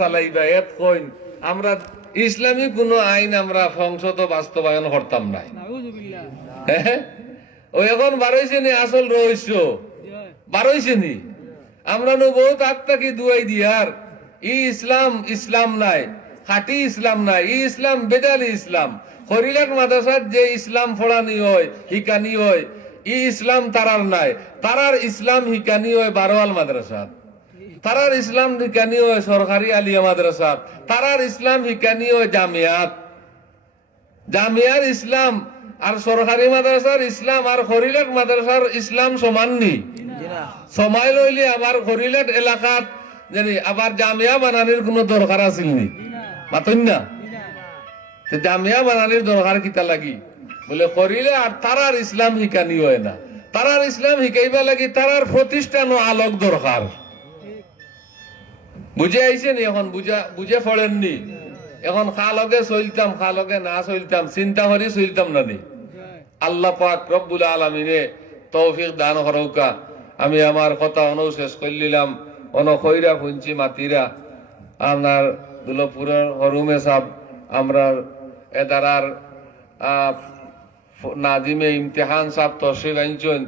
চালাইবা এত কইন আমরা ইসলামী কোন আইন আমরা সংসদ বাস্তবায়ন করতাম নাই। ও এখন বারোইছে নি আসল রহস্য বারোইছে নি আমরা বহুত আত্মাকে দুয়াই দিয়ার ইসলাম ইসলাম নাই, খাঁটি ইসলাম নাই, ইসলাম বেদালি ইসলাম। হরিলাক মাদ্রাসার যে ইসলাম ফোড়ানি হয় হিকানি হয় ইসলাম তারার নাই, তারার ইসলাম হিকানি হয় বারোয়াল মাদ্রাসাত, তারার ইসলাম হিকানি হয় সরকারি আলিয়া মাদ্রাসাত, তারার ইসলাম হিকানি হয় জামিয়াত। জামিয়ার ইসলাম আর সরকারি মাদ্রাসার ইসলাম আর হরিলাট মাদ্রাসার ইসলাম সমাননি। সময় লইলে আবার হরিলাট এলাকাত জানি আবার জামিয়া বানানির কোন দরকার আছিল নি? মাতন না জামিয়া বানানির দরকার কিতা লাগি বলে করিলে আর তারার ইসলাম হিকানি হয় না। তারার ইসলাম হিকাইবা লাগি তারার প্রতিষ্ঠান ও আলোক দরকার। বুঝে আইছেন? এখন বুঝে পড়েননি? এখন খালকে চলতাম খালকে না চলতাম চিন্তা করি চলতাম না নি? আল্লাহ পাক রব্বুল আলামিনে তৌফিক দান করৌকা। আমি আমার কথা অনু শেষ করলিলাম। খৈরা ফুঞ্চি মাতিরা আপনার দুলপুরের হরুমে সাহ আমরা এদারার নাজিমে ইমতিহান সাহ তশরিফ আনছেন।